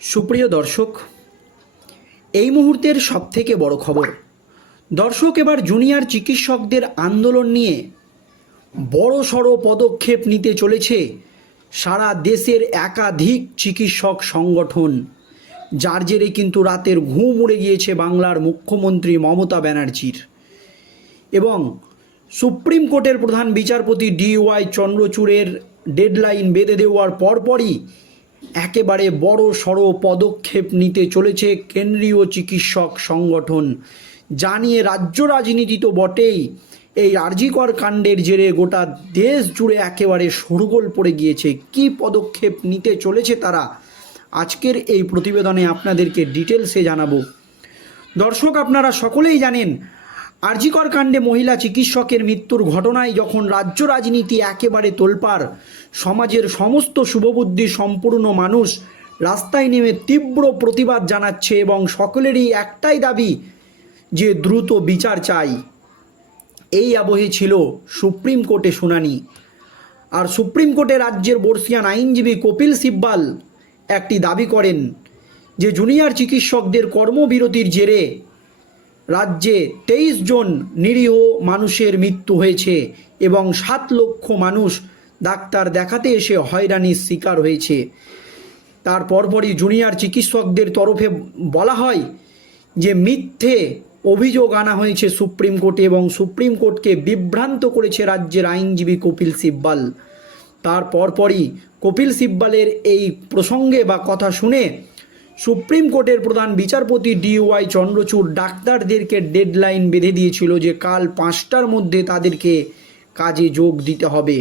সুপ্রিয় দর্শক, এই মুহূর্তের সবথেকে বড় খবর, দর্শক এবার জুনিয়র চিকিৎসকদের আন্দোলন নিয়ে বড় সড়ো পদক্ষেপ নিতে চলেছে সারা দেশের একাধিক চিকিৎসক সংগঠন, যার জেরে কিন্তু রাতের ঘুম উড়ে গিয়েছে বাংলার মুখ্যমন্ত্রী মমতা ব্যানার্জির এবং সুপ্রিম কোর্টের প্রধান বিচারপতি ডিওয়াই চন্দ্রচূড়ের ডেডলাইন বেঁধে দেওয়ার পরপরই একেবারে বড় সড়ো পদক্ষেপ নিতে চলেছে কেন্দ্রীয় চিকিৎসক সংগঠন। জানিয়ে রাজ্য রাজনীতি তো বটেই। এই আরজিকর কাণ্ডের জেরে গোটা দেশ জুড়ে একেবারে সরগোল পড়ে গিয়েছে। কি পদক্ষেপ নিতে চলেছে তারা? আজকের এই প্রতিবেদনে আপনাদেরকে ডিটেলসে জানাব। দর্শক, আপনারা সকলেই জানেন আরজিকর কাণ্ডে মহিলা চিকিৎসকের মৃত্যুর ঘটনায় যখন রাজ্য রাজনীতি একেবারে তোলপার সমাজের সমস্ত শুভবুদ্ধি সম্পূর্ণ মানুষ রাস্তায় নেমে তীব্র প্রতিবাদ জানাচ্ছে এবং সকলেরই একটাই দাবি যে দ্রুত বিচার চাই। এই আবহে ছিল সুপ্রিম কোর্টে শুনানি। আর সুপ্রিম কোর্টে রাজ্যের বর্ষিয়ান আইনজীবী কপিল সিব্বাল একটি দাবি করেন যে, জুনিয়র চিকিৎসকদের কর্মবিরতির জেরে রাজ্যে তেইশ জন নিরীহ মানুষের মৃত্যু হয়েছে এবং সাত লক্ষ মানুষ ডাক্তার দেখাতে এসে হয়রানির শিকার হয়েছে। তার পরপরই জুনিয়র চিকিৎসকদের তরফে বলা হয় যে মিথ্যে অভিযোগ আনা হয়েছে সুপ্রিম কোর্টে এবং সুপ্রিম কোর্টকে বিভ্রান্ত করেছে রাজ্যের আইনজীবী কপিল সিব্বাল। তার পরপরই কপিল সিব্বালের এই প্রসঙ্গে বা কথা শুনে সুপ্রিম কোর্টের প্রধান বিচারপতি ডিওয়াই চন্দ্রচূড় ডাক্তারদেরকে ডেডলাইন বেঁধে দিয়েছিল যে কাল পাঁচটার মধ্যে তাদেরকে কাজে যোগ দিতে হবে।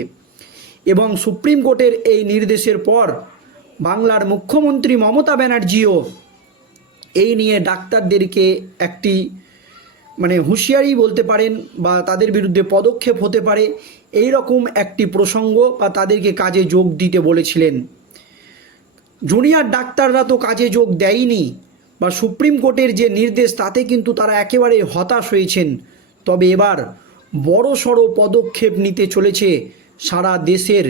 এবং সুপ্রিম কোর্টের এই নির্দেশের পর বাংলার মুখ্যমন্ত্রী মমতা ব্যানার্জিও এই নিয়ে ডাক্তারদেরকে একটি মানে হুঁশিয়ারি বলতে পারেন বা তাদের বিরুদ্ধে পদক্ষেপ হতে পারে। এই রকম একটি প্রসঙ্গ বা তাদেরকে কাজে যোগ দিতে বলেছিলেন। জুনিয়র ডাক্তাররা তো কাজে যোগ দেয়নি বা সুপ্রিম কোর্টের যে নির্দেশ, তাতে কিন্তু তারা একেবারে হতাশ হয়েছেন। তবে এবার বড় সড়ো পদক্ষেপ নিতে চলেছে সারা দেশের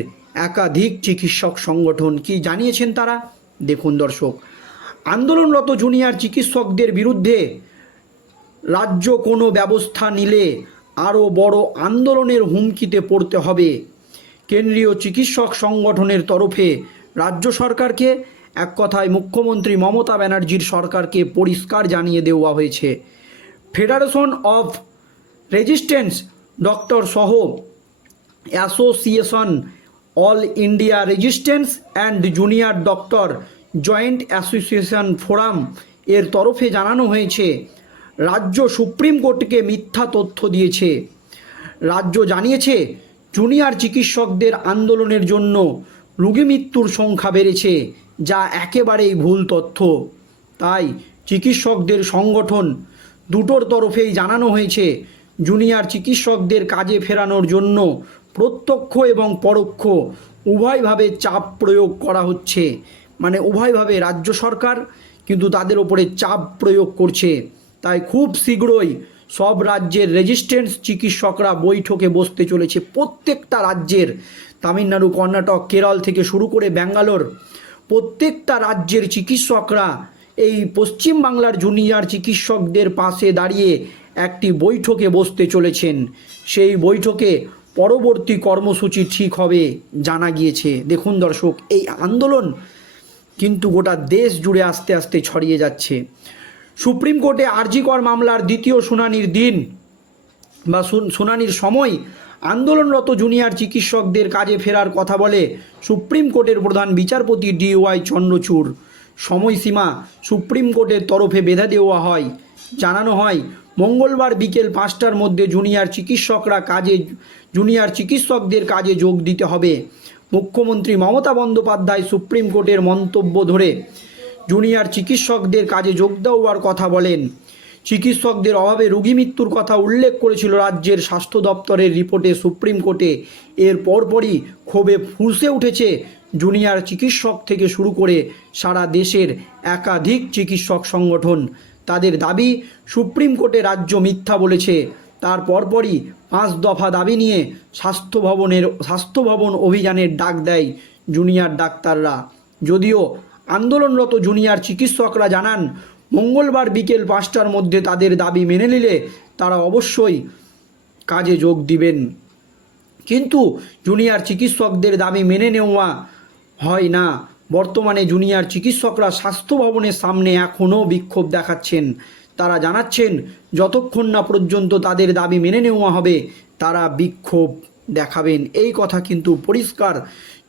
একাধিক চিকিৎসক সংগঠন। কি জানিয়েছেন তারা? দেখুন দর্শক, আন্দোলনরত জুনিয়র চিকিৎসকদের বিরুদ্ধে রাজ্য কোনো ব্যবস্থা নিলে আরও বড় আন্দোলনের হুমকিতে পড়তে হবে। কেন্দ্রীয় চিকিৎসক সংগঠনের তরফে রাজ্য সরকারকে, এক কথায় মুখ্যমন্ত্রী মমতা ব্যানার্জির সরকারকে পরিষ্কার জানিয়ে দেওয়া হয়েছে। ফেডারেশন অফ রেজিস্ট্যান্স ডক্টর সহ association all India resistance and junior doctor joint association forum এর তরফে জানানো হয়েছে, রাজ্য সুপ্রিম কোর্টকে মিথ্যা তথ্য দিয়েছে। রাজ্য জানিয়েছে, জুনিয়র চিকিৎসকদের আন্দোলনের জন্য রোগী মৃত্যুর সংখ্যা বেড়েছে, যা একেবারেই ভুল তথ্য। তাই চিকিৎসকদের সংগঠন দুটোর তরফেই জানানো হয়েছে, জুনিয়র চিকিৎসকদের কাজে ফেরানোর জন্য প্রত্যক্ষ এবং পরোক্ষ উভয়ভাবে চাপ প্রয়োগ করা হচ্ছে। মানে উভয়ভাবে রাজ্য সরকার কিন্তু তাদের ওপরে চাপ প্রয়োগ করছে। তাই খুব শীঘ্রই সব রাজ্যের রেজিস্ট্যান্স চিকিৎসকরা বৈঠকে বসতে চলেছে। প্রত্যেকটা রাজ্যের, তামিলনাড়ু, কর্ণাটক, কেরল থেকে শুরু করে ব্যাঙ্গালোর, প্রত্যেকটা রাজ্যের চিকিৎসকরা এই পশ্চিম বাংলার জুনিয়র চিকিৎসকদের পাশে দাঁড়িয়ে একটি বৈঠকে বসতে চলেছেন। সেই বৈঠকে পরবর্তী কর্মসূচি ঠিক হবে জানা গিয়েছে। দেখুন দর্শক, এই আন্দোলন কিন্তু গোটা দেশ জুড়ে আস্তে আস্তে ছড়িয়ে যাচ্ছে। সুপ্রিম কোর্টে আরজিকর মামলার দ্বিতীয় শুনানির দিন বা শুনানির সময় আন্দোলনরত জুনিয়র চিকিৎসকদের কাজে ফেরার কথা বলে সুপ্রিম কোর্টের প্রধান বিচারপতি ডিওয়াই চন্দ্রচূড়। সময়সীমা সুপ্রিম কোর্টের তরফে বেঁধে দেওয়া হয়। জানানো হয়, মঙ্গলবার বিকেল পাঁচটার মধ্যে জুনিয়র চিকিৎসকরা কাজে, জুনিয়র চিকিৎসকদের কাজে যোগ দিতে হবে। মুখ্যমন্ত্রী মমতা বন্দ্যোপাধ্যায় সুপ্রিম কোর্টের মন্তব্য ধরে জুনিয়র চিকিৎসকদের কাজে যোগ দেওয়ার কথা বলেন। চিকিৎসকদের অভাবে রোগী মৃত্যুর কথা উল্লেখ করেছিল রাজ্যের স্বাস্থ্য দপ্তরের রিপোর্টে সুপ্রিম কোর্টে। এর পরপরই ক্ষোভে ফুঁসে উঠেছে জুনিয়র চিকিৎসক থেকে শুরু করে সারা দেশের একাধিক চিকিৎসক সংগঠন। তাদের দাবি, সুপ্রিম কোর্টে রাজ্য মিথ্যা বলেছে। তার পরপরই পাঁচ দফা দাবি নিয়ে স্বাস্থ্য ভবনের স্বাস্থ্য ভবন অভিযানের ডাক দেয় জুনিয়র ডাক্তাররা। যদিও আন্দোলনরত জুনিয়র চিকিৎসকরা জানান, মঙ্গলবার বিকেল পাঁচটার মধ্যে তাদের দাবি মেনে নিলে তারা অবশ্যই কাজে যোগ দিবেন। কিন্তু জুনিয়র চিকিৎসকদের দাবি মেনে নেওয়া হয় না। বর্তমানে জুনিয়র চিকিৎসকরা স্বাস্থ্য ভবনের সামনে এখনও বিক্ষোভ দেখাচ্ছেন। তারা জানাচ্ছেন, যতক্ষণ না পর্যন্ত তাদের দাবি মেনে নেওয়া হবে, তারা বিক্ষোভ। দেখাবেন। এই কথা কিন্তু পরিষ্কার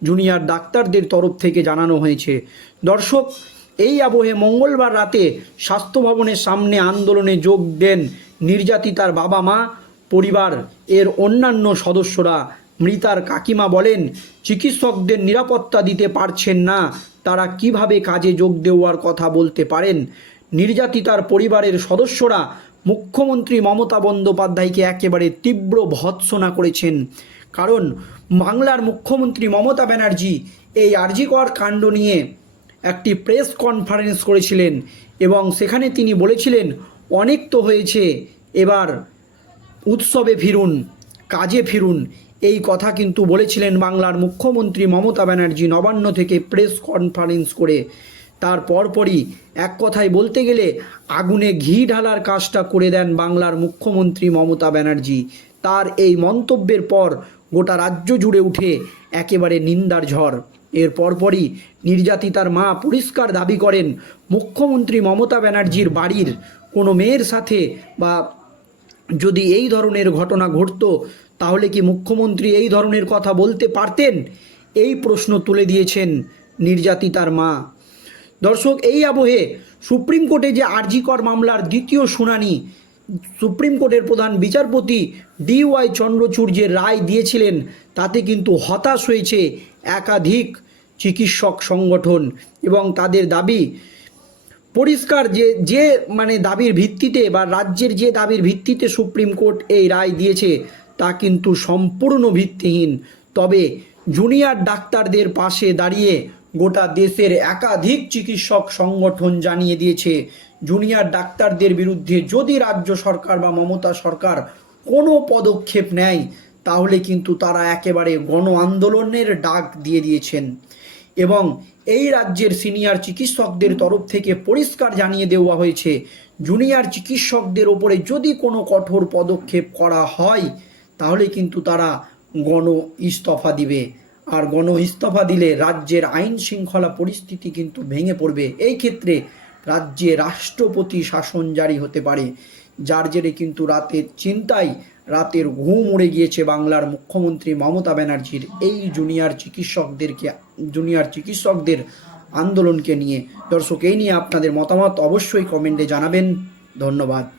জুনিয়র ডাক্তারদের তরফ থেকে জানানো হয়েছে। দর্শক, এই আবহে মঙ্গলবার রাতে স্বাস্থ্য ভবনের সামনে আন্দোলনে যোগ দেন নির্যাতিতার বাবা মা, পরিবার, এর অন্যান্য সদস্যরা। মৃতার কাকিমা বলেন, চিকিৎসকদের নিরাপত্তা দিতে পারছেন না। তারা কীভাবে কাজে যোগ দেওয়ার কথা বলতে পারেন? নির্যাতিতার পরিবারের সদস্যরা মুখ্যমন্ত্রী মমতা বন্দ্যোপাধ্যায়কে একেবারে তীব্র ভৎসনা করেছেন। কারণ বাংলার মুখ্যমন্ত্রী মমতা ব্যানার্জি এই আরজিকর কাণ্ড নিয়ে একটি প্রেস কনফারেন্স করেছিলেন এবং সেখানে তিনি বলেছিলেন, অনেক তো হয়েছে, এবার উৎসবে ফিরুন, কাজে ফিরুন। এই কথা কিন্তু বলেছিলেন বাংলার মুখ্যমন্ত্রী মমতা ব্যানার্জি নবান্ন থেকে প্রেস কনফারেন্স করে। তার পরপরই এক কথায় বলতে গেলে আগুনে ঘি ঢালার কাজটা করে দেন বাংলার মুখ্যমন্ত্রী মমতা ব্যানার্জি। তার এই মন্তব্যের পর গোটা রাজ্য জুড়ে উঠে একেবারে নিন্দার ঝড়। এর পরপরই নির্যাতিতার মা পরিষ্কার দাবি করেন মুখ্যমন্ত্রী মমতা ব্যানার্জির বাড়ির কোনো মেয়ের সাথে বা যদি এই ধরনের ঘটনা ঘটতো, তাহলে কি মুখ্যমন্ত্রী এই ধরনের কথা বলতে পারতেন? এই প্রশ্ন তুলে দিয়েছেন নির্যাতিতার মা। দর্শক, এই আবহে সুপ্রিম কোর্টে যে আরজিকর মামলার দ্বিতীয় শুনানি, সুপ্রিম কোর্টের প্রধান বিচারপতি ডি ওয়াই চন্দ্রচূড় যে রায় দিয়েছিলেন, তাতে কিন্তু হতাশ হয়েছে একাধিক চিকিৎসক সংগঠন এবং তাদের দাবি পরিষ্কার যে যে মানে দাবির ভিত্তিতে বা রাজ্যের যে দাবির ভিত্তিতে সুপ্রিম কোর্ট এই রায় দিয়েছে, তা কিন্তু সম্পূর্ণ ভিত্তিহীন। তবে জুনিয়র ডাক্তারদের পাশে দাঁড়িয়ে গোটা দেশের একাধিক চিকিৎসক সংগঠন জানিয়ে দিয়েছে, জুনিয়র ডাক্তারদের বিরুদ্ধে যদি রাজ্য সরকার বা মমতা সরকার কোনো পদক্ষেপ নেয়, তাহলে কিন্তু তারা একেবারে গণ আন্দোলনের ডাক দিয়ে দিয়েছেন। এবং এই রাজ্যের সিনিয়র চিকিৎসকদের তরফ থেকে পরিষ্কার জানিয়ে দেওয়া হয়েছে, জুনিয়র চিকিৎসকদের ওপরে যদি কোনো কঠোর পদক্ষেপ করা হয়, তাহলে কিন্তু তারা গণ ইস্তফা দিবে। আর গণ ইস্তফা দিলে রাজ্যের আইন শৃঙ্খলা পরিস্থিতি কিন্তু ভেঙে পড়বে। এই ক্ষেত্রে রাজ্যে রাষ্ট্রপতি শাসন জারি হতে পারে, যার জেরে কিন্তু রাতের চিন্তায় রাতের ঘুম উড়ে গিয়েছে বাংলার মুখ্যমন্ত্রী মমতা ব্যানার্জির। এই জুনিয়র চিকিৎসকদেরকে, জুনিয়র চিকিৎসকদের আন্দোলনকে নিয়ে। দর্শক, এই নিয়ে আপনাদের মতামত অবশ্যই কমেন্টে জানাবেন। ধন্যবাদ।